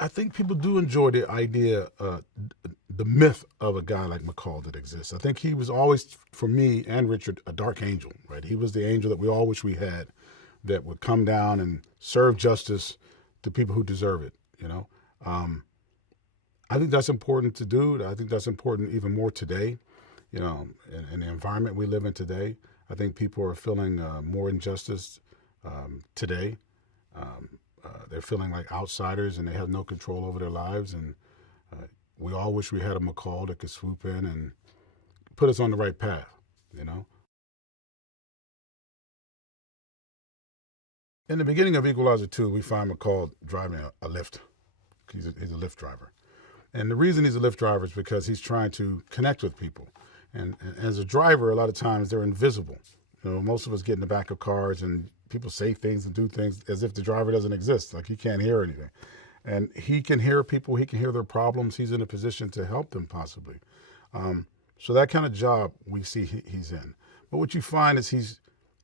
I think people do enjoy the idea, the myth of a guy like McCall that exists. I think he was always, for me and Richard, a dark angel, right? He was the angel that we all wish we had, that would come down and serve justice to people who deserve it, you know? I think that's important to do. I think that's important even more today, you know, in the environment we live in today. I think people are feeling more injustice today. Um, they're feeling like outsiders and they have no control over their lives. And we all wish we had a McCall that could swoop in and put us on the right path, you know? In the beginning of Equalizer 2, we find McCall driving a Lyft. He's a Lyft driver. And the reason he's a Lyft driver is because he's trying to connect with people. And as a driver, a lot of times they're invisible. You know, most of us get in the back of cars and people say things and do things as if the driver doesn't exist, like he can't hear anything. And he can hear people, he can hear their problems. He's in a position to help them possibly. So that kind of job we see he's in. But what you find is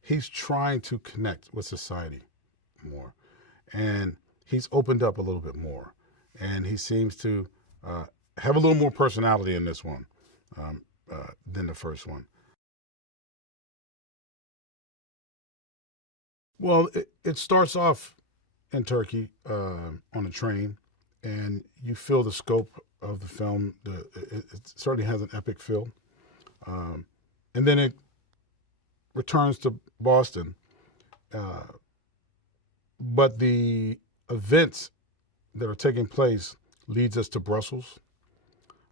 he's trying to connect with society more. And he's opened up a little bit more. And he seems to have a little more personality in this one than the first one. Well, it starts off in Turkey on a train, and you feel the scope of the film. It certainly has an epic feel. Um, and then it returns to Boston. Uh, but the events that are taking place leads us to Brussels.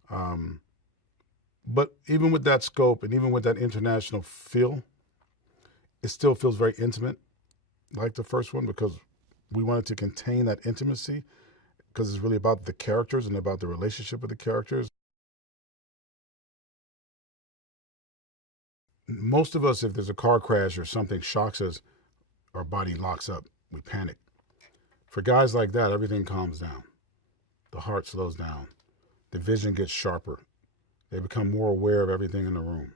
Um, but even with that scope and even with that international feel, it still feels very intimate, like the first one, because we wanted to contain that intimacy because it's really about the characters and about the relationship with the characters. Most of us, if there's a car crash or something shocks us, our body locks up. We panic. For guys like that, everything calms down. The heart slows down. The vision gets sharper. They become more aware of everything in the room.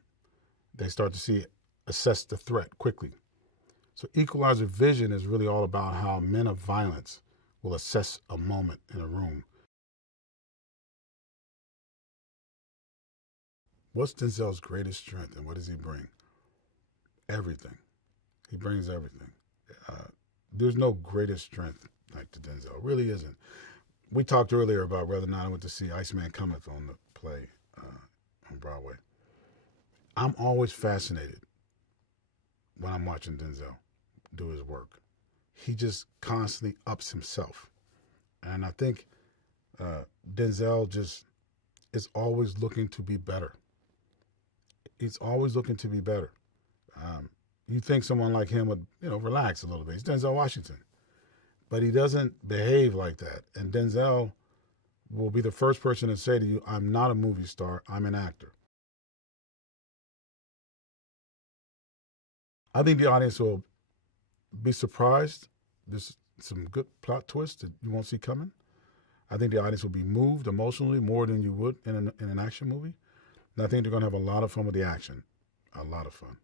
They start to assess the threat quickly. So Equalizer-Vision is really all about how men of violence will assess a moment in a room. What's Denzel's greatest strength and what does he bring? Everything. He brings everything. There's no greatest strength like the Denzel. Really isn't. We talked earlier about whether or not I went to see Iceman Cometh on the play on Broadway. I'm always fascinated when I'm watching Denzel do his work. He just constantly ups himself. And I think Denzel just is always looking to be better. He's always looking to be better. You think someone like him would, relax a little bit. He's Denzel Washington. But he doesn't behave like that. And Denzel will be the first person to say to you, I'm not a movie star, I'm an actor. I think the audience will be surprised. There's some good plot twists that you won't see coming. I think the audience will be moved emotionally more than you would in an action movie. And I think they're going to have a lot of fun with the action. A lot of fun.